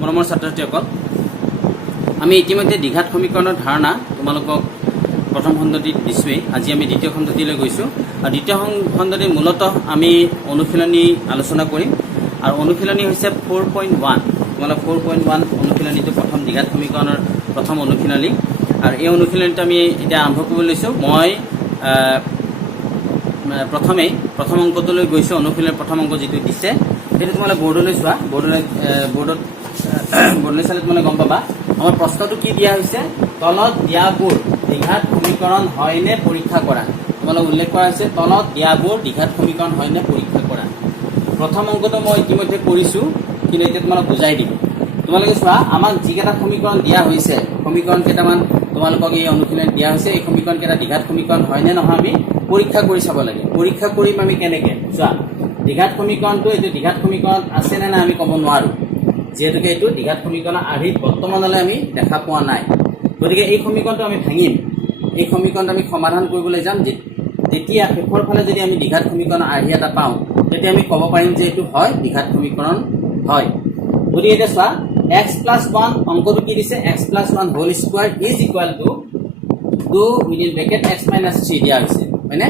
মৰমৰ ছাত্ৰ-ছাত্ৰীসকল আমি ইতিমধ্যে দ্বিঘাত সমীকৰণৰ ধাৰণা তোমালোকক প্ৰথম খণ্ডটিত দিছোঁৱেই। আজি আমি দ্বিতীয় খণ্ডটিলৈ গৈছোঁ আৰু দ্বিতীয় খণ্ডটিত মূলতঃ আমি অনুশীলনী আলোচনা কৰিম আৰু অনুশীলনী হৈছে 4.1 তোমালোক 4.1 অনুশীলনীটো প্ৰথম দ্বিঘাত সমীকৰণৰ প্ৰথম অনুশীলনী আৰু এই অনুশীলনীটো আমি এতিয়া আৰম্ভ কৰিব লৈছোঁ। মই প্ৰথম অংকটোলৈ গৈছোঁ। অনুশীলনৰ প্ৰথম অংক যিটো দিছে সেইটো তোমালোকে বৰ্ডলৈ চোৱা। বৰ্ডলৈ চালে তোমালোকে গম পাবা আমাৰ প্ৰশ্নটো কি দিয়া হৈছে, তলত দিয়াবোৰ দ্বিঘাত সমীকৰণ হয়নে পৰীক্ষা কৰা। তোমালোক উল্লেখ কৰা হৈছে তলত দিয়াবোৰ দ্বিঘাত সমীকৰণ হয়নে পৰীক্ষা কৰা। প্ৰথম অংকটো মই ইতিমধ্যে কৰিছোঁ, কিন্তু এতিয়া তোমালোক বুজাই দিম। তোমালোকে চোৱা, আমাক যিকেইটা সমীকৰণ দিয়া হৈছে, সমীকৰণ কেইটামান তোমালোকক এই অনুশীলনত দিয়া হৈছে। এই সমীকৰণ কেইটা দ্বিঘাত সমীকৰণ হয়নে নহয় আমি পৰীক্ষা কৰি চাব লাগে। পৰীক্ষা কৰিম আমি কেনেকৈ, চোৱা দ্বিঘাত সমীকৰণটো এইটো দ্বিঘাত সমীকৰণ আছে নে নাই আমি ক'ব নোৱাৰোঁ, যিহেতুকে এইটো দ্বিঘাত সমীকৰণৰ আৰ্হিত বৰ্তমানলৈ আমি দেখা পোৱা নাই। গতিকে এই সমীকৰণটো আমি ভাঙিম। এই সমীকৰণটো আমি সমাধান কৰিবলৈ যাম। যেতিয়া শেষৰ ফালে যদি আমি দ্বিঘাত সমীকৰণৰ আৰ্হি এটা পাওঁ, তেতিয়া আমি ক'ব পাৰিম যে এইটো হয় দ্বিঘাত সমীকৰণ হয়। গতিকে এতিয়া চোৱা, x+1 অংকটো কি দিছে, x+1 whole square is equal to 2 within bracket x - 3 দিয়া হৈছে, হয়নে?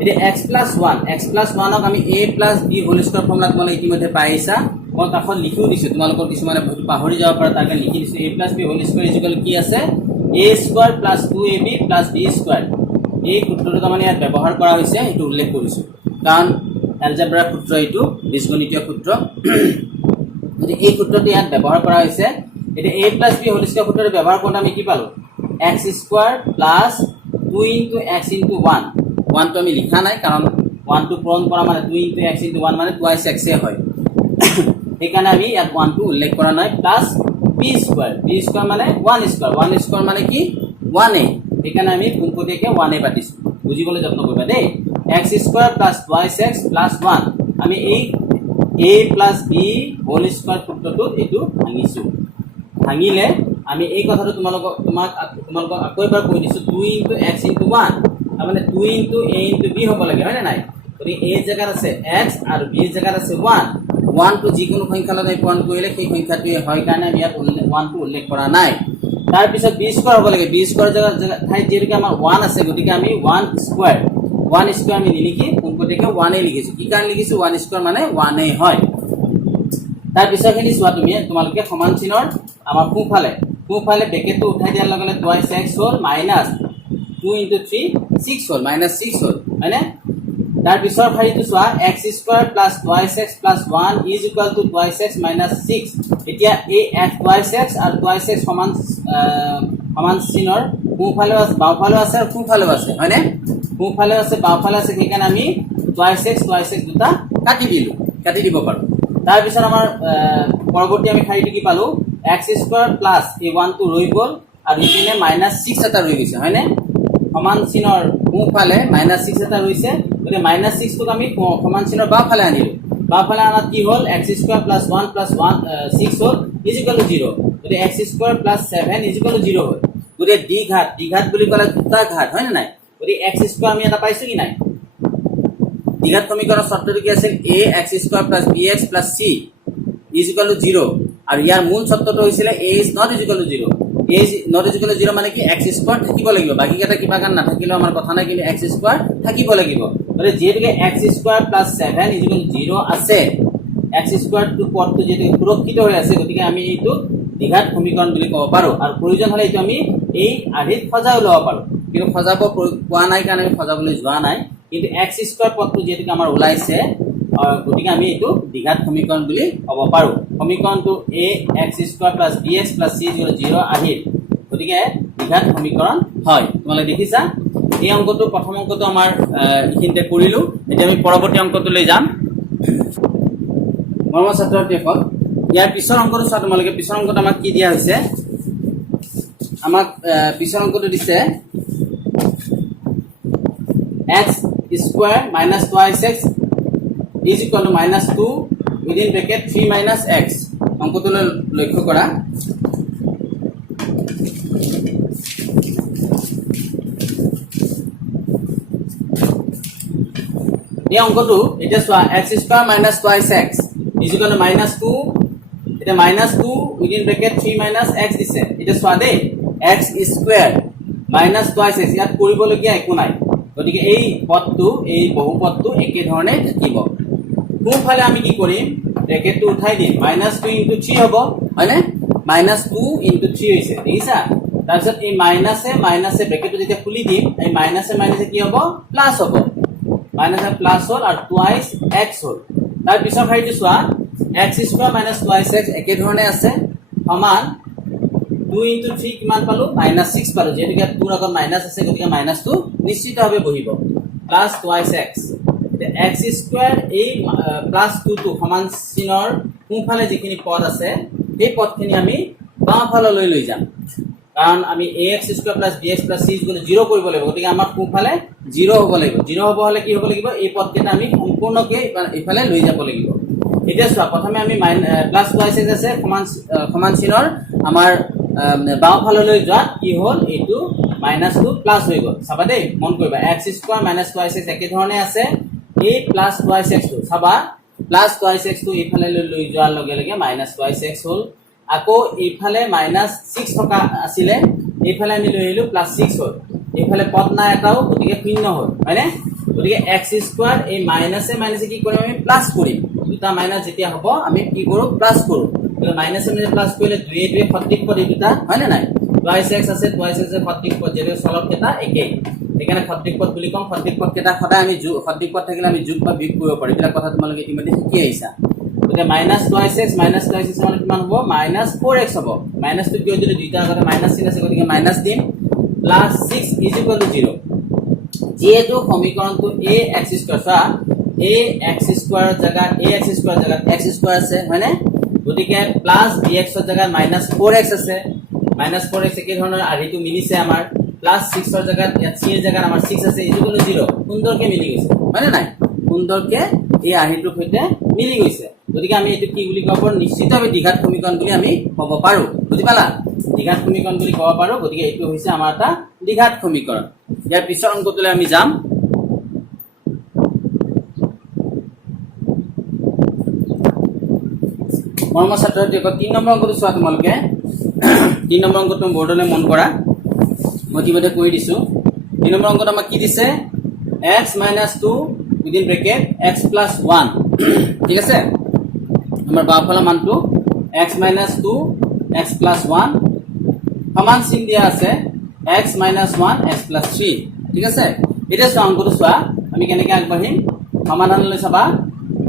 এতিয়া x+1ক আমি a + b whole square formula তোমালোকে ইতিমধ্যে পাই আহিছা। মই কাষত লিখিও দিছোঁ, তোমালোকৰ কিছুমানে হয়তো পাহৰি যাব পাৰে, তাৰ কাৰণে লিখি দিছোঁ। a + b whole square is equal কি আছে, a square + 2ab + b square. এই সূত্ৰটো তাৰমানে ইয়াত ব্যৱহাৰ কৰা হৈছে, সেইটো উল্লেখ কৰিছোঁ কাৰণ এলজেব্ৰাৰ সূত্ৰ, এইটো বীজগণিতীয় সূত্ৰ। গতিকে এই সূত্ৰটো ইয়াত ব্যৱহাৰ কৰা হৈছে। এতিয়া a + b হোল স্কোৱাৰ সূত্ৰটো ব্যৱহাৰ কৰোঁতে আমি কি পালোঁ, x স্কোৱাৰ + 2 × x × 1। 1টো আমি লিখা নাই কাৰণ 1টো পূৰণ কৰা মানে 2 × x × 1 মানে টুৱাইচ x হয়। সেইকাৰণে আমি ইয়াত 1টো উল্লেখ কৰা নাই। Plus b square, b square মানে 1 স্কোৱাৰ, 1 স্কোৱাৰ মানে কি 1a। সেইকাৰণে আমি পোনপটীয়াকৈ 1a পাতিছোঁ, বুজিবলৈ যত্ন কৰিবা দেই। x স্কোৱাৰ + টুৱাইচ x + 1, আমি এই a + b হোল স্কোৱাৰ সূত্ৰটোত এইটো ভাঙিছোঁ। ভাঙিলে আমি এই কথাটো তোমালোকক আকৌ এবাৰ কৈ দিছোঁ, 2 × x × 1 তাৰমানে 2 × a × b হ'ব লাগে, হয়নে নাই? গতিকে a জেগাত আছে x আৰু b জেগাত আছে 1। 1টো যিকোনো সংখ্যা লগত পূৰণ কৰিলে সেই সংখ্যাটোৱে হয় কাৰণে আমি ইয়াত 1টো উল্লেখ কৰা নাই। তাৰপিছত b স্কোৱাৰ হ'ব লাগে। b স্কোৱাৰ ঠাইত যিহেতুকে আমাৰ 1 আছে, গতিকে আমি 1 স্কোৱাৰ আমি নিলিখি পোনপটীয়াকৈ 1a লিখিছোঁ। কি কাৰণে লিখিছোঁ, 1 স্কোৱাৰ মানে 1a হয়। তাৰপিছৰখিনি চোৱা, তোমালোকে সমান চিনৰ আমাৰ সোঁফালে ব্ৰেকেটটো উঠাই দিয়াৰ লগে লগে টুৱাইচ x হ'ল মাইনাছ 2 × 3 6 হ'ল, -6 হ'ল, হয়নে? তাৰপিছৰ শাৰীটো চোৱা, x square + twice x + 1 is equal two twice x - 6। এতিয়া এই টুৱাইচ x আৰু টুৱাইচ x সমান চিনৰ সোঁফালেও আছে, বাওঁফালেও আছে আৰু সোঁফালেও আছে, হয়নে? সোঁফালেও আছে, বাওঁফালেও আছে, সেইকাৰণে আমি টুৱাইচ x দুটা কাটি দিব পাৰোঁ। তাৰপিছত আমাৰ পৰৱৰ্তী আমি শাৰীটো কি পালোঁ, x স্কোৱাৰ প্লাছ এই 1টো ৰৈ গ'ল আৰু ইপিনে -6 এটা ৰৈ গৈছে, হয়নে? সমান চিনৰ সোঁফালে -6 এটা ৰৈছে, গতিকে -6টোক আমি সমান চিনৰ বাওঁফালে আনিলোঁ। বাওঁফালে অনাত কি হ'ল, x স্কোৱাৰ + 1 + 1 6 হ'ল ইজ ইকুৱেল টু 0। গতিকে x square + 7 is equal two 0 হ'ল। গতিকে দ্বিঘাত বুলি ক'লে দুটা ঘাত, হয় নে নাই? গতিকে x স্কোৱাৰ আমি এটা পাইছোঁ কি নাই? দ্বিঘাত সমীকৰণৰ চৰ্তটো কি আছিল, a x square + bx + c is equal two 0। আৰু ইয়াৰ মূল চৰ্তটো হৈছিলে a is not is equal two 0। a is not is equal two 0 মানে কি, x স্কোৱাৰ থাকিব লাগিব। বাকীকেইটা কিবা কাৰণ নাথাকিলেও আমাৰ কথা নাই, কিন্তু x স্কোৱাৰ থাকিব লাগিব। গতিকে যিহেতুকে x square + 7 is equal two 0 আছে, x স্কোৱাৰটো পদটো যিহেতু সুৰক্ষিত হৈ আছে, গতিকে আমি এইটো দ্বিঘাত সমীকৰণ বুলি ক'ব পাৰোঁ। আৰু প্ৰয়োজন হ'লে এইটো আমি এই আৰ্হিত সজাই ল'ব পাৰোঁ, কিন্তু সজাব পোৱা নাই কাৰণে আমি সজাবলৈ যোৱা নাই। কিন্তু x স্কোৱাৰ পদটো যিহেতুকে আমাৰ ওলাইছে, গতিকে আমি এইটো দ্বিঘাত সমীকৰণ বুলি ক'ব পাৰোঁ। সমীকৰণটো a x square + bx + c = 0 আৰ্হিত, গতিকে দ্বিঘাত সমীকৰণ হয়। তোমালোকে দেখিছা, এই অংকটো প্ৰথম অংকটো আমাৰ এইখিনিতে কৰিলোঁ। এতিয়া আমি পৰৱৰ্তী অংকটোলৈ যাম। মৰমৰ ছাত্ৰ-ছাত্ৰীসকল, ইয়াৰ পিছৰ অংকটো চোৱা। তোমালোকে পিছৰ অংকটো আমাক কি দিয়া হৈছে, আমাক পিছৰ অংকটো দিছে x square - twice x is equal to -2 within bracket 3 - x। অংকটোলৈ লক্ষ্য কৰা। এই অংকটো এতিয়া চোৱা, x square - twice x is equal to -2 এটা -2 উইদিন ব্ৰেকেট 3 - x দিছে এটা চোৱা দেই x square minus twice x ইয়াত কৰিবলগীয়া একো নাই গতিকে এই পদটো এই বহুপদটো একে ধৰণে থাকিব কোনফালে আমি কি কৰিম ব্ৰেকেটটো উঠাই দিম -2 * 3 হ'ব হয়নে -2 * 3 হৈছে দেখিছা তাৰপিছত এই মাইনাসে ব্ৰেকেটটো যেতিয়া খুলি দিম এই মাইনাসে কি হ'ব প্লাস হ'ব মাইনাসে প্লাস হ'ল আৰু টুৱাইস x হ'ল তাৰ পিছৰ শাৰীটো চোৱা x² - টুৱাইস x একে ধৰণে আছে সমান 2 * 3 কিমান পালো -6 পালো যেহেতুকে 2 ৰ আগত মাইনাস আছে গতিকে মাইনাসটো নিশ্চিতভাৱে বহিব প্লাস টুৱাইস x x² এই প্লাস 2 টো সমান চিনৰ কোনফালে যিখিনি পদ আছে এই পদখিনি আমি বাওঁফাললৈ লৈ যাম কাৰণ আমি ax² + bx + c = 0 কৰিব লাগিব গতিকে আমাৰ কোনফালে 0 হ'ব লাগিব 0 হ'ব হলে কি হ'ব লাগিব এই পদকেইটা আমি সম্পূৰ্ণকৈ ইফালে লৈ যাব লাগিব এতিয়া চোৱা প্ৰথমে আমি প্লাস টুৱাইস x আছে সমান চিনৰ আমাৰ বাওঁফাললৈ যোৱা কি হ'ল এইটো মাইনাসটো প্লাস হৈ গ'ল চাবা দেই মন কৰিবা x² - টুৱাইস x একে ধৰণে আছে এই প্লাস টুৱাইস x টো চাবা প্লাস টুৱাইস x টো ইফালে লৈ যোৱাৰ লগে লগে মাইনাস টুৱাইস x হ'ল আকৌ ইফালে -6 থকা আছিল ইফালে আমি লৈ আহিলো +6 হ'ল ইফালে পদ নাই এটাও গতিকে শূন্য হ'ল হয়নে গতিকে x² এই মাইনাসে কি কৰিম আমি প্লাস কৰিম দুটা মাইনাস যেতিয়া হ'ব আমি কি কৰো প্লাস কৰো গতিকে মাইনাসে প্লাস কৰিলে 2 এ 2 সঠিক পদ এই দুটা হয়নে নাই টুৱাইস x আছে টুৱাইস x এর সঠিক পদ যেটা চলক কেটা একে এখানে সঠিক পদ বুলি কম সঠিক পদ কেটা সদায় আমি সঠিক পদ থাকিলে আমি যোগ বা বিয়োগ কৰিব পাৰি এটা কথা তোমালোকে ইতিমধ্যে শিকি আহিছা গতিকে -2x মানে কিমান হ'ব -4x হ'ব মাইনাসটো কিয় যদি দুইটা আগতে মাইনাস চিন আছে গতিকে মাইনাস দিম +6 = 0 যেহেতু সমীকৰণটো ax² চোৱা ax² জায়গা x² আছে হয়নে গতিকে +bx ৰ জায়গাত -4x আছে -4x একে ধৰণৰ আৰিটো মিলিছে আমাৰ +6 ৰ জায়গাত ইয়াত c ৰ জায়গাত আমাৰ 6 আছে = 0 সুন্দৰকে মিলি গৈছে হয়নে নাই সুন্দৰকে এই আৰিটোৰ সৈতে মিলি গৈছে গতিকে আমি এটো কি বুলি ক'ব পাৰো নিশ্চিতভাৱে দ্বিঘাত সমীকৰণ বুলি আমি ক'ব পাৰো বুজি পালা দ্বিঘাত সমীকৰণ বুলি ক'ব পাৰো গতিকে এইটো হৈছে আমাৰ এটা দ্বিঘাত সমীকৰণ ইয়াৰ পিছৰ অংকটোলৈ আমি যাম মৰমৰ ছাত্ৰছাত্ৰীসকল 3 নম্বৰ অংকটো চোৱা তোমালোকে 3 নম্বৰ অংকটো বৰ্ডলৈ মন কৰা মই ইতিমধ্যে কৈ দিছো 3 নম্বৰ অংকটো আমাক কি দিছে x - 2 within bracket x + 1 ঠিক আছে আমাৰ বাওঁফালৰ মানটো x - 2 x + 1 সমান চিন দিয়া আছে x - 1 x + 3 ঠিক আছে এটা চোৱা অংকটো চোৱা আমি কেনেকৈ আগবাঢ়িম সমাধানলৈ চাবা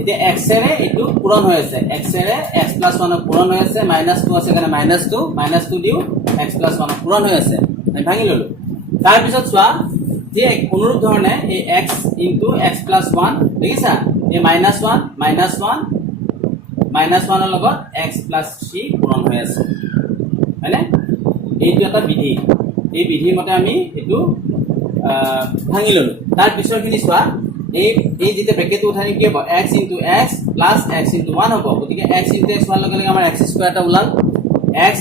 এতিয়া x এৰে এটো পূৰণ হৈ আছে x এৰে x + 1 পূৰণ হৈ আছে -2 আছে কাৰণে -2 দিও x + 1 পূৰণ হৈ আছে আমি ভাঙি ললো তাৰ পিছত চোৱা যে অনুৰূপ ধৰণে এই x * x + 1 দেখিছা এই -1 ৰ লগত x + 3 পূৰণ হৈ আছে হয়নে এইটো এটা বিধি এই বিধিৰ মতে আমি এটো ভাঙি ললো তাৰ পিছৰখিনি চোৱা এই যেতিয়া ব্ৰেকেটটো উঠাই কি হ'ব x * x + x * 1 হ'ব গতিকে x * x হোৱাৰ লগে লগে আমাৰ x² এটা ওলাল x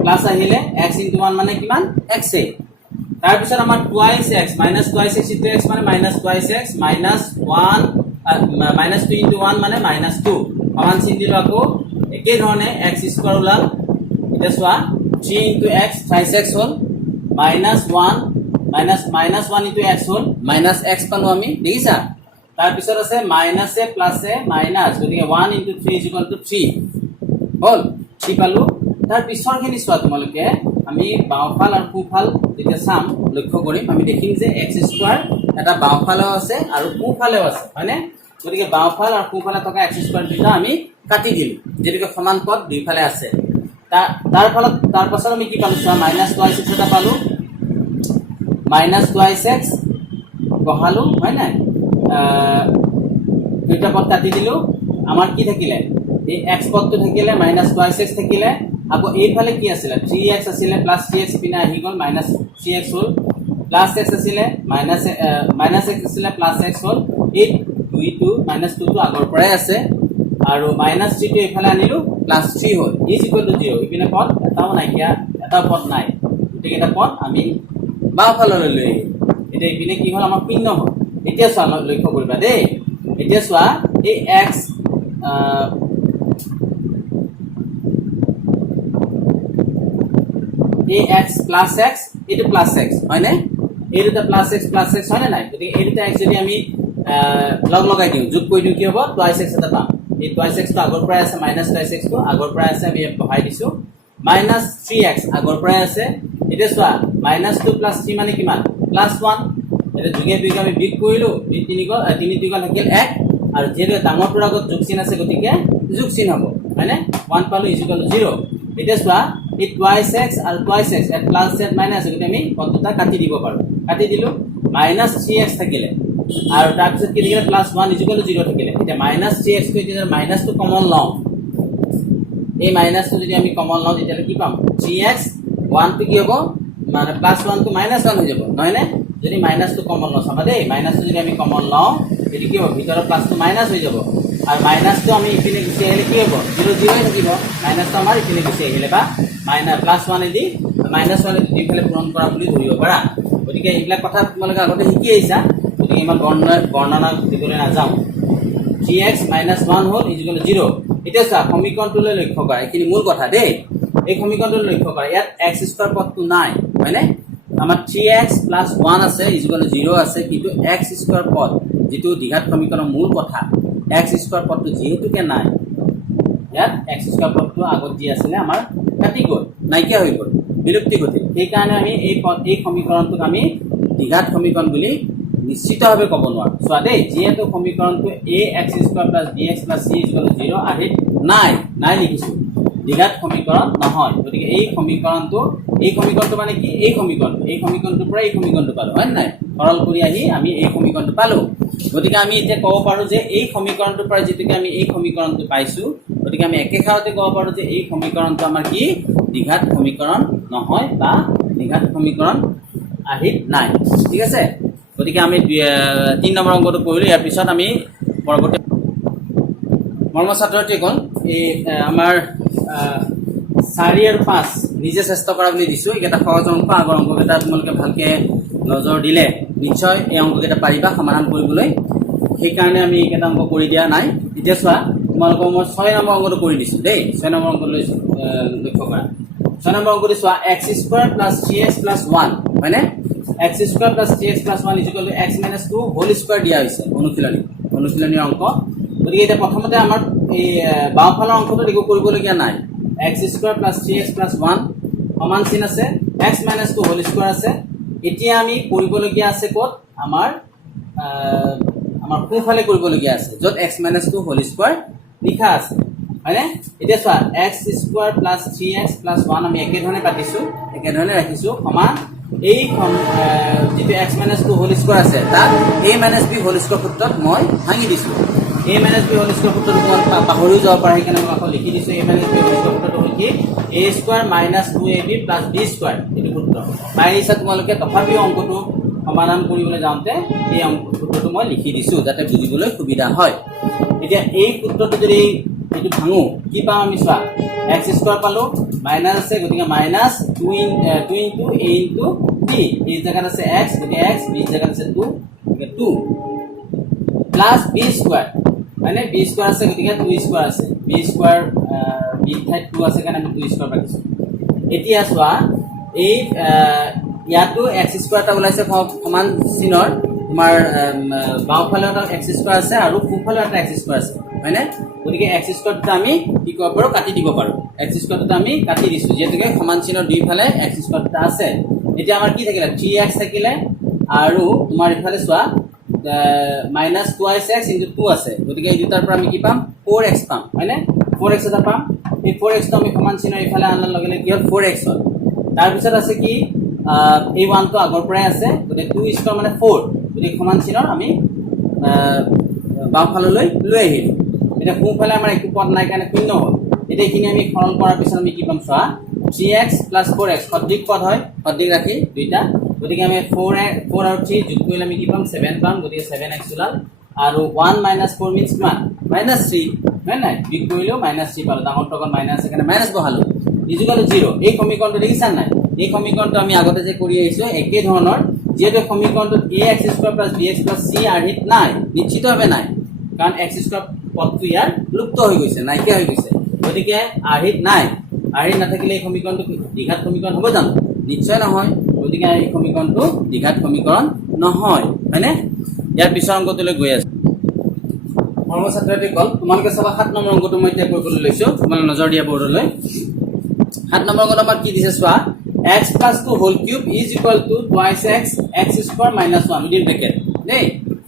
প্লাস আহিলে x * 1 মানে কিমান x এ তাৰ পিছত আমাৰ twice x - twice x * x মানে -2x - 1 -2 * 1 মানে -2 সমান চিন দিলো আকৌ একে ধৰণে x² ওলাল এটা চোৱা 3 * x 3x হ'ল -1 * x হ'ল -x পালো আমি দেখিছা তাৰ পিছত আছে মাইনাসে প্লাসে মাইনাস গতিকে 1 * 3 = 3 হ'ল 3 পালো তাৰ পিছৰখিনি চোৱা তোমালোকে আমি বাওঁফাল আৰু সোঁফাল যেতিয়া চাম লক্ষ্য কৰিম আমি দেখিম যে x² এটা বাওঁফালেও আছে আৰু সোঁফালেও আছে হয়নে গতিকে বাওঁফাল আৰু সোঁফালে থকা x² দুটা আমি কাটি দিম যেনেকৈ সমান পদ দুইফালে আছে তাৰ পাছত আমি কি পালো চোৱা -2x এটা পালো -2x বহালো হয় নাই দুইটা পদ কাটি দিলো আমাৰ কি থাকিলে এই x পদটো থাকিলে -2x থাকিলে আকৌ এইফালে কি আছিল 3x আছিল +3x পিনে আহি গ'ল -3x হ'ল +x আছিল -x আছিল +x হ'ল এই 2 টো -2 টো আগৰ পৰাই আছে আৰু -3 টো এইফালে আনিলো +3 হ'ল = 0 ইপিনে পদ এটাও নাইকিয়া এটা পদ নাই গতিকে পদ আমি বাওঁফাললৈ লৈ এতিয়া ইপিনে কি হ'ল আমাৰ শূন্য হ'ল এতিয়া চোৱা লক্ষ্য কৰিবা দেই এতিয়া চোৱা এই x ax plus x এইটো plus x হয় নে এই দুটা plus x হয় নে নাই গতিকে এই দুটা x যদি আমি লগ লগাই দিও যোগ কৰি দিও কি হ'ব twice x এটা পাম এই twice x তো আগৰ পৰাই আছে minus twice x তো আগৰ পৰাই আছে আমি বহাই দিছো minus 3x আগৰ পৰাই আছে এটা চোৱা minus 2 plus 3 মানে কিমান plus 1 এটা যোগে বিয়োগে আমি বিয়োগ কৰিলো 3 2 থাকিল 1 আৰু যেটো ডাঙৰটোৰ আগত যোগ চিন আছে গতিকে যোগ চিন হ'ব মানে 1 পালো = 0 এটা চোৱা এই twice x আৰু twice x at plus z minus গতি আমি পদটা কাটি দিব পাৰো কাটি দিলো minus 3x থাকিলে আৰু তাৰ পিছত কি থাকিলে plus 1 = 0 থাকিলে এটা minus 3x টো এতিয়া মাইনাস টো কমন লওঁ এই মাইনাস টো যদি আমি কমন লওঁ তেতিয়া কি পাম 3x 1 টো কি হ'ব মানে plus 1 টো minus 1 হৈ যাব নহয় নে যদি মাইনাস টো কমন লওঁ চাবা দেই মাইনাস টো যদি আমি কমন লওঁ এটো কি হ'ব ভিতৰৰ প্লাস টো মাইনাস হৈ যাব আৰু মাইনাস টো আমি ইপিনে গুছি আহিলে কি হ'ব 0 0 হৈ থাকিব মাইনাস টো আমাৰ ইপিনে গুছি আহিলে বা মাইনাস প্লাস 1 এদি মাইনাস 1 এদি দুইফালে পূৰণ কৰা বুলি ধৰিব পাৰা গতিকে এইবিলাক কথা তোমালোকে আগতে শিকি আহিছা গতিকে ইমান গণনা দিবলৈ নাযাওঁ 3x - 1 হ'ল = 0 এতিয়া চা সমীকৰণটোলৈ লক্ষ্য কৰা এইখিনি মূল কথা দেই এই সমীকৰণটোলৈ লক্ষ্য কৰা ইয়াত x² পদটো নাই হয়নে আমাৰ 3x + 1 আছে = 0 আছে কিন্তু x² পদ যেটো দ্বিঘাত সমীকৰণৰ মূল কথা x² পদটো যেহেতুকে নাই ইয়াত x² পদটো আগত যি আছিল আমাৰ কাটি গ'ল নাইকিয়া হৈ গ'ল বিলুপ্তি ঘটিল সেই কাৰণে আমি এই সমীকৰণটোক আমি দ্বিঘাত সমীকৰণ বুলি নিশ্চিতভাৱে ক'ব নোৱাৰো চোৱা দেই যেহেতু সমীকৰণটো ax² + bx + c = 0 আহি নাই লিখিছো দ্বিঘাত সমীকৰণ নহয় গতিকে এই সমীকৰণটো মানে কি এই সমীকৰণটোৰ পৰা এই সমীকৰণটো পালো হয় নাই সৰল কৰি আহি আমি এই সমীকৰণটো পালো গতিকে আমি এতিয়া ক'ব পাৰো যে এই সমীকৰণটোৰ পৰা যেতিকে আমি এই সমীকৰণটো পাইছো গতিকে আমি একেখাৰতে ক'ব পাৰো যে এই সমীকৰণটো আমাৰ কি দ্বিঘাত সমীকৰণ নহয় বা দ্বিঘাত সমীকৰণ আহি নাই ঠিক আছে গতিকে আমি 3 নম্বৰ অংকটো কৰিলো ইয়াৰ পিছত আমি পৰৱৰ্তী মৰ্ম ছাত্ৰসকল এই আমাৰ 4 আৰু 5 নিজে চেষ্টা কৰা বুলি দিছো এটা সহজ অংক আগৰ অংককেইটা তোমালোকে ভালকে নজৰ দিলে নিশ্চয় এই অংককেইটা পাৰিবা সমাধান কৰিবলৈ সেই কাৰণে আমি এটা অংক কৰি দিয়া নাই এতিয়া চোৱা তোমালোকক মই 6 নম্বৰ অংকটো কৰি দিছো দেই 6 নম্বৰ অংকলৈ লক্ষ্য কৰা 6 নম্বৰ অংকটো চোৱা x² + 3x + 1 হয়নে x² + 3x + 1 = x - 2 whole square দিয়া হৈছে অনুশীলনী অংক গতিকে এটা প্ৰথমতে আমাৰ এই বাওঁফালৰ অংকটো দেখো কৰিবলগীয়া নাই x² + 3x + 1 সমান চিন আছে x - 2 হোল স্কয়াৰ আছে এতিয়া আমি কৰিবলগীয়া আছে ক'ত আমাৰ সোঁফালে কৰিবলগীয়া আছে য'ত x - 2 হোল স্কয়াৰ লিখা আছে হয়নে এতিয়া চোৱা x² + 3x + 1 আমি একেধৰণে পাতিছো একেধৰণে ৰাখিছো সমান এই যেটো x - 2 হোল স্কয়াৰ আছে তাক a - b হোল স্কয়াৰ সূত্ৰত মই ভাঙি দিছো a - b হোল স্কয়াৰ সূত্ৰটো তোমালোক পাহৰি যাব পাৰে সেইকাৰণে মই আকৌ লিখি দিছো a - b হোল স্কয়াৰ সূত্ৰটো হ'ল কি a² - 2ab + b² এইটো সূত্ৰ পাইছা তোমালোকে তথাপিও অংকটো সমাধান কৰিবলৈ যাওঁতে এই সূত্ৰটো মই লিখি দিছো যাতে বুজিবলৈ সুবিধা হয় এতিয়া এই সূত্ৰটো যদি এইটো ভাঙো কি পাম আমি চোৱা x² পালো মাইনাস আছে গতিকে -2 * a * b এই জায়গাত আছে x গতিকে x b জায়গাত আছে 2 গতিকে 2 প্লাস b² মানে b² আছে গতিকে 2² আছে b² b ঠাইত 2 আছে কাৰণে আমি 2² ৰাখিছো এতিয়া চোৱা এই ইয়াতো x² টা ওলাইছে সমান চিনৰ তোমাৰ বাওঁফালে এটা x² আছে আৰু সোঁফালে এটা x² আছে হয়নে গতিকে x² টা আমি কি কৰিব পাৰো কাটি দিব পাৰো x² টা আমি কাটি দিছো যেহেতুকে সমান চিনৰ দুইফালে x² টা আছে এতিয়া আমাৰ কি থাকিলে 3x থাকিলে আৰু তোমাৰ ইফালে চোৱা minus twice x into 2 আছে গতিকে এই দুটাৰ পৰা আমি কি পাম 4x পাম হয়নে 4x এটা পাম এই 4x টো আমি সমান চিনৰ ইফালে আনাৰ লগে লগে কি হ'ল 4x হ'ল তাৰ পিছত আছে কি এই 1 টো আগৰ পৰাই আছে গতিকে 2 মানে 4 গতিকে সমান চিনৰ আমি বাওঁফাললৈ লৈ আহিলো এটা সোঁফালে আমাৰ একো পদ নাই কাৰণে শূন্য হ'ল এতিয়া এইখিনি আমি সৰল কৰাৰ পিছত আমি কি পাম চোৱা 3x + 4x সদৃশ পদ হয় সদৃশ ৰাখি দুইটা গতিকে আমি 4 আৰু 3 যোগ কৰিলে আমি কি পাম 7 পাম গতিকে 7x ওলাল আৰু 1 - 4 means কিমান -3 হয় নাই যোগ কৰিলেও -3 পালো ডাঙৰটো অকল মাইনাস এখানে মাইনাস বহালো ইকুয়াল 0 এই সমীকৰণটো দেখিছা নাই এই সমীকৰণটো আমি আগতে যে কৰি আহিছো একে ধৰণৰ যেটো সমীকৰণটো ax² + bx + c আৰহিত নাই নিশ্চিতভাৱে নাই কাৰণ x² পদটো ইয়াৰ লুপ্ত হৈ গৈছে নাইকিয়া হৈ গৈছে গতিকে আৰহিত নাই আৰ্হি নাথাকিলে এই সমীকৰণটো দ্বিঘাত সমীকৰণ হ'ব জানো নিশ্চয় নহয় গতিকে এই সমীকৰণটো দ্বিঘাত সমীকৰণ নহয় হয়নে ইয়াৰ পিছৰ অংকটোলৈ গৈ আছে কৰ্মছাত্ৰীসকল তোমালোকে চাবা 7 নম্বৰ অংকটো মই এতিয়া কৰিবলৈ লৈছো তোমালোকে নজৰ দিয়া বৰ্ডলৈ 7 নম্বৰ অংকত আমাৰ কি দিছে চোৱা x plus 2 whole cube is equal to twice x square minus 1 within bracket দেই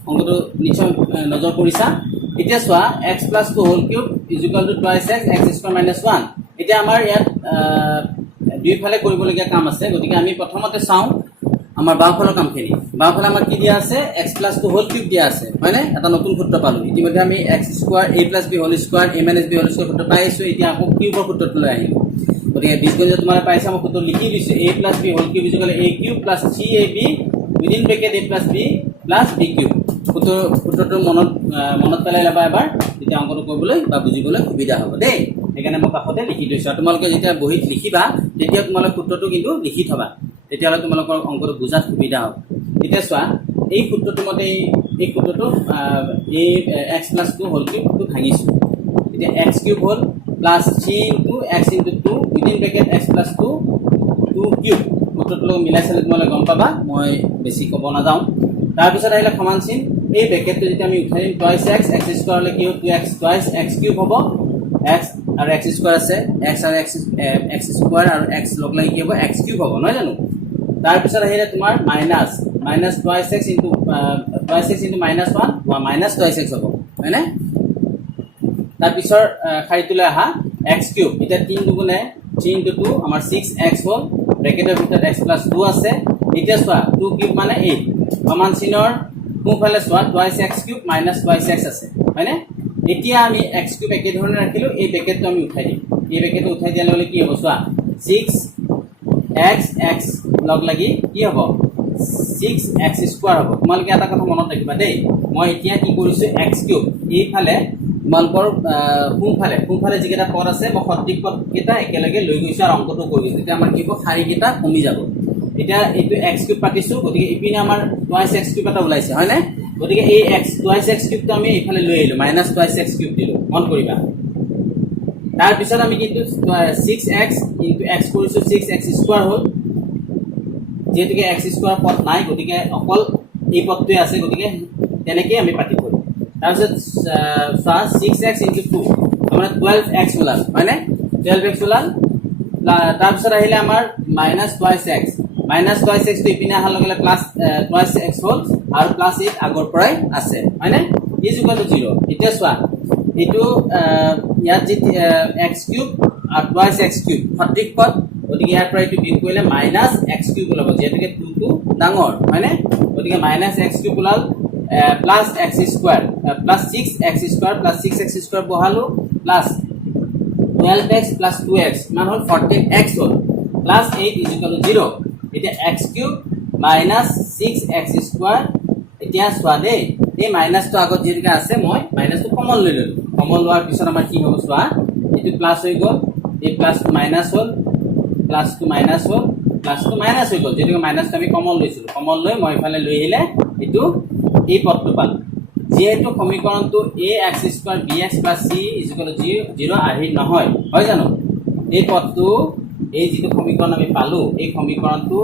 অংকটো নিশ্চয় নজৰ কৰিছা এতিয়া চোৱা x plus 2 whole cube is equal to twice x square minus 1 এতিয়া আমাৰ ইয়াত দুইফালে কৰিবলগীয়া কাম আছে গতিকে আমি প্ৰথমতে চাওঁ আমাৰ বাওঁফালৰ কামখিনি বাওঁফালে আমাৰ কি দিয়া আছে x plus 2 whole cube দিয়া আছে হয়নে এটা নতুন সূত্ৰ পালো ইতিমধ্যে আমি x square a plus b whole square a minus b whole square সূত্ৰ পাইছো এতিয়া আকৌ কিউবৰ সূত্ৰটো লৈ আহিম গতিকে বীজগণিত তোমালোকে পাইছা মই সূত্ৰ লিখি দিছো a plus b whole cube is equal to a cube plus 3ab within bracket a plus b plus b cube সূত্ৰটো মনত পেলাই ল'বা এবাৰ তেতিয়া অংকটো কৰিবলৈ বা বুজিবলৈ সুবিধা হ'ব দেই সেইকাৰণে মই কাষতে লিখি দিছো তোমালোকে যেতিয়া বহিত লিখিবা তেতিয়া তোমালোকে সূত্ৰটো কিন্তু লিখি থবা তেতিয়ালৈ তোমালোকৰ অংকটো বুজাত সুবিধা হ'ব এতিয়া চোৱা এই সূত্ৰটো মতে এই সূত্ৰটো এই x plus 2 whole cube টো ভাঙিছো এতিয়া x cube হ'ল plus 3 into x into 2 within bracket x plus 2 cube সূত্ৰটো মিলাই চালে তোমালোকে গম পাবা মই বেছি ক'ব নাযাওঁ তাৰপিছত আহিলে সমান চিন এই ব্ৰেকেটটো যেতিয়া আমি উঠাই দিম twice x square লৈ কি হ'ব 2x twice x cube হ'ব x আৰু x square আছে x আৰু x square আৰু x লগ লাগি কি হ'ব x cube হ'ব নহয় জানো তাৰপিছত আহিলে তোমাৰ minus twice x into minus 1 বা minus twice x হ'ব হয়নে তাৰপিছত খাইতুলৈ আহা x cube এটা 3 দুগুণে 3 into 2 আমাৰ 6x হ'ল ব্ৰেকেটৰ ভিতৰত x plus 2 আছে এতিয়া চোৱা 2 cube মানে 8 সমান চিনৰ কোনফালে চোৱা twice x cube minus twice x আছে হয়নে এতিয়া আমি x cube একে ধৰণে ৰাখিলো এই ব্ৰেকেটটো আমি উঠাই দিম এই ব্ৰেকেটটো উঠাই দিলে হ'লে কি হ'ব চোৱা 6x লগ লাগি কি হ'ব 6x square হ'ব তোমালোকে এটা কথা মনত ৰাখিবা দেই মই এতিয়া কি কৰিছো x cube এইফালে তোমালোকৰ কোনফালে যিকেইটা পদ আছে মই সঠিক পদ কেইটা একেলগে লৈ গৈছো আৰু অংকটো কৰিছো তেতিয়া আমাৰ কি হ'ব শাৰীকেইটা কমি যাব এতিয়া এইটো x cube পাতিছো গতিকে ইপিনে আমাৰ twice x cube এটা ওলাইছে হয়নে গতিকে এই twice x cube টো আমি এইফালে লৈ আহিলো minus twice x cube দিলো মন কৰিবা তাৰ পিছত আমি কিন্তু 6x into x কৰিছো 6x square হ'ল যেহেতুকে x square পদ নাই গতিকে অকল এই পদটোৱে আছে গতিকে তেনেকৈ আমি পাতি কৰিম তাৰপিছত 6x into 2 আমাৰ 12x ওলাল হয়নে 12x ওলাল তাৰপিছত আহিলে আমাৰ minus twice x টো ইপিনে অহাৰ লগে লগে প্লাছ twice x হ'ল আৰু প্লাছ 8 আগৰ পৰাই আছে হয়নে is equal to 0 এতিয়া চোৱা এইটো ইয়াত যি x cube আৰু twice x cube সঠিক পদ গতিকে ইয়াৰ পৰা এইটো বিয়োগ কৰিলে minus x cube ওলাব যেহেতুকে 2 টো ডাঙৰ হয়নে গতিকে minus x cube ওলাল plus x square plus 6x square plus 6x square বহালো plus 12x plus 2x মান হ'ল 14x হ'ল plus 8 is equal to 0 এতিয়া x cube minus 6x square এতিয়া চোৱা দেই এই মাইনাসটো আগত যেনেকৈ আছে মই মাইনাসটো কমন লৈ ললো কমন লোৱাৰ পিছত আমাৰ কি হ'ব চোৱা এটো প্লাস হৈ গ'ল এই প্লাসটো মাইনাস হ'ল প্লাসটো মাইনাস হ'ল প্লাসটো মাইনাস হৈ গ'ল যেনেকৈ মাইনাসটো আমি কমন লৈছিলো কমন লৈ মই ইফালে লৈ আহিলে এটো এই পদটো পালো যেহেতু সমীকৰণটো ax স্কয়াৰ bx + c = 0 আহি নহয় হয় জানো এই পদটো এই যেটো সমীকৰণ আমি পালো এই সমীকৰণটো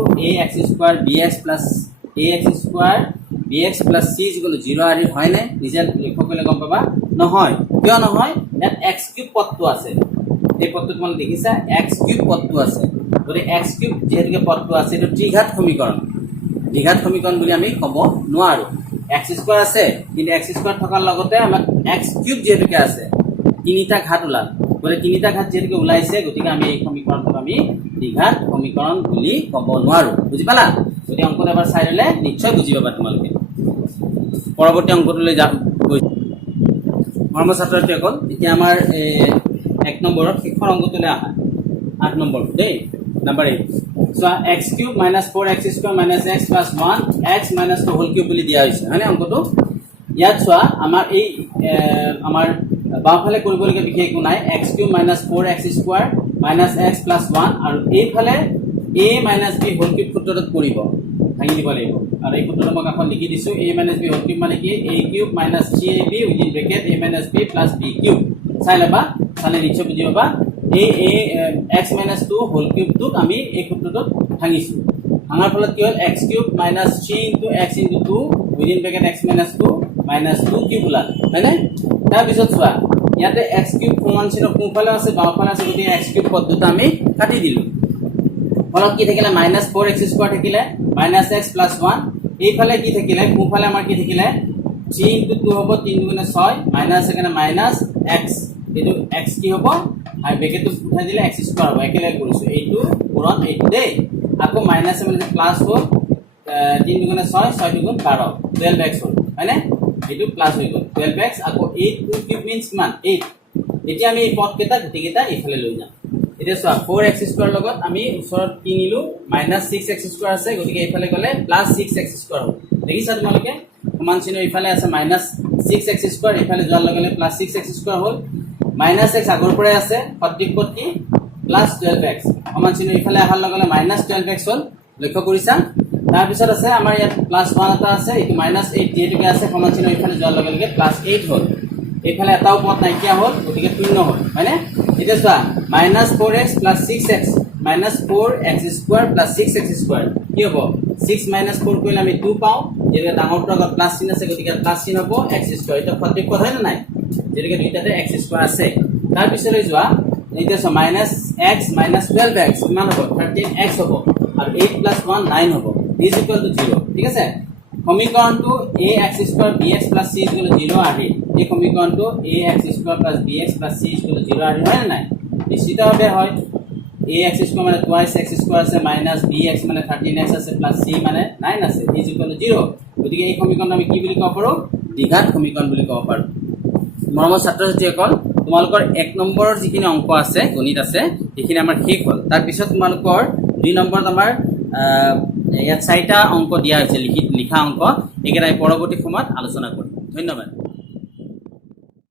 ax square bx + ax square bx + c = 0 আহি হয় নে ৰিজাল্ট লিখো কলে গম পাবা নহয় কিয় নহয় ইয়াত x³ পদটো আছে এই পদটো তুমি দেখিছা x³ পদটো আছে গৰে x³ যেহেতুকে পদটো আছে এটো ত্ৰিঘাত সমীকৰণ বুলি আমি ক'ব নোৱাৰো x² আছে কিন্তু x² থকাৰ লগতে আমাৰ x³ যেহেতুকে আছে তিনিটা ঘাত ওলাল গৰে তিনিটা ঘাত যেহেতুকে ওলাইছে গতিকে আমি এই সমীকৰণটো আমি ত্ৰিঘাত সমীকৰণ বুলি ক'ব নোৱাৰো বুজি পালা যদি অংকটো এবাৰ চাই ললে নিশ্চয় বুজি পাবা তোমালোকে পৰৱৰ্তী অংকটোলৈ যাম কৰ্মছাত্ৰীসকল এতিয়া আমাৰ 1 নম্বৰৰ শেষৰ অংকটোলৈ আহা 8 নম্বৰ দেই number 8 so x³ - 4x² - x + 1 x - 2 whole cube বুলি দিয়া হৈছে হয়নে অংকটো ইয়াত চোৱা আমাৰ এই আমাৰ বাওঁফালে কৰিবলগীয়া বিশেষ একো নাই x³ - 4x² - x + 1 আৰু এইফালে a - b whole cube সূত্ৰটো কৰিব ভাঙি দিব লাগিব আৰু এই সূত্ৰটো মই কাষত লিখি দিছো a - b whole cube মানে কি a³ - 3ab within bracket a - b + b³ চাই লবা চালে নিশ্চয় বুজি পাবা এই x - 2 হোল কিউবটোক আমি এই সূত্ৰটোত ভাঙিছো ভাঙাৰ ফলত কি হ'ল x cube minus 3 into x into 2 within bracket x minus 2 minus 2 cube ওলাল হয়নে তাৰ পিছত চোৱা ইয়াতে x কিউব সমান চিহ্ন কোনফালে আছে বাওঁফালে আছে গতিকে x কিউব পদটো আমি কাটি দিলো ফলত কি থাকিলে minus 4x square থাকিলে minus x plus 1 এইফালে কি থাকিলে কোনফালে আমাৰ কি থাকিলে 3 into 2 হ'ব 3 গুণে 6 minus এখানে minus x এটো x কি হ'ব আর ব্র্যাকেটটো উঠাই দিলে x স্কয়ার হ'ব একেলগে কৰিছো এইটো পূৰণ এইটো দেই আকৌ মাইনাস মানে প্লাস হ'ল 3 গুণে 6 6 গুণ 12 12x হ'ল হয়নে এইটো প্লাস হৈ গ'ল 12x আকৌ 8 2 কিউব মিন্স কিমান 8 এতিয়া আমি এই পদকেইটা গুটিকেইটা ইফালে লৈ যাম এতিয়া চোৱা 4x স্কয়াৰ লগত আমি ওচৰত কিনিলো -6x স্কয়াৰ আছে গতিকে ইফালে গলে +6x স্কয়াৰ হ'ব দেখিছা তোমালোকে সমান চিহ্ন ইফালে আছে -6x স্কয়াৰ ইফালে যোৱাৰ লগে লগে +6x স্কয়াৰ হ'ল -x আগৰ পৰাই আছে সঠিক পদ কি +12x সমান চিহ্ন ইফালে আহাৰ লগে লগে -12x হ'ল লক্ষ্য কৰিছা তাৰ পিছত আছে আমাৰ ইয়াত +1 এটা আছে এইটো -8 যেহেতুকে আছে সমান চিহ্ন ইফালে যোৱাৰ লগে লগে +8 হ'ল এইফালে এটাও পদ নাইকিয়া হ'ল গতিকে শূন্য হ'ল হয়নে এতিয়া চোৱা -4x + 6x -4x square + 6x square কি হ'ব 6 - 4 কৰিলে আমি 2 পাওঁ যেনে ডাঙৰটো আগত প্লাস চিহ্ন আছে গতিকে প্লাস চিহ্ন হ'ব x স্কয়াৰ এটা সঠিক পদ হয় না নাই যেনেকে দুইটাতে x স্কয়াৰ আছে তাৰ পিছলৈ যোৱা এতিয়া চোৱা -x - 12x কিমান হ'ব 13x হ'ব আৰু 8 + 1 9 হ'ব is equal to 0 ঠিক আছে সমীকৰণটো ax স্কয়াৰ bx + c 0 আহে এই সমীকৰণটো ax স্কয়াৰ + bx + c 0 আহে হয় না নাই নিশ্চিতভাৱে হয় ax স্কয়াৰ মানে twice x স্কয়াৰ আছে -bx মানে 13x আছে + c মানে 9 আছে is equal to 0 গতিকে এই সমীকৰণ আমি কি বুলি ক'ব পাৰো দ্বিঘাত সমীকৰণ বুলি ক'ব পাৰো মৰমৰ ছাত্ৰ-ছাত্ৰীসকল তোমালোকৰ 1 নম্বৰৰ যিখিনি অংক আছে গণিত আছে সেইখিনি আমাৰ শেষ হ'ল তাৰ পিছত তোমালোকৰ 2 নম্বৰত আমাৰ ইয়াত 4টা অংক দিয়া হৈছে লিখা অংক এইকেইটা পৰৱৰ্তী সময়ত আলোচনা কৰিম ধন্যবাদ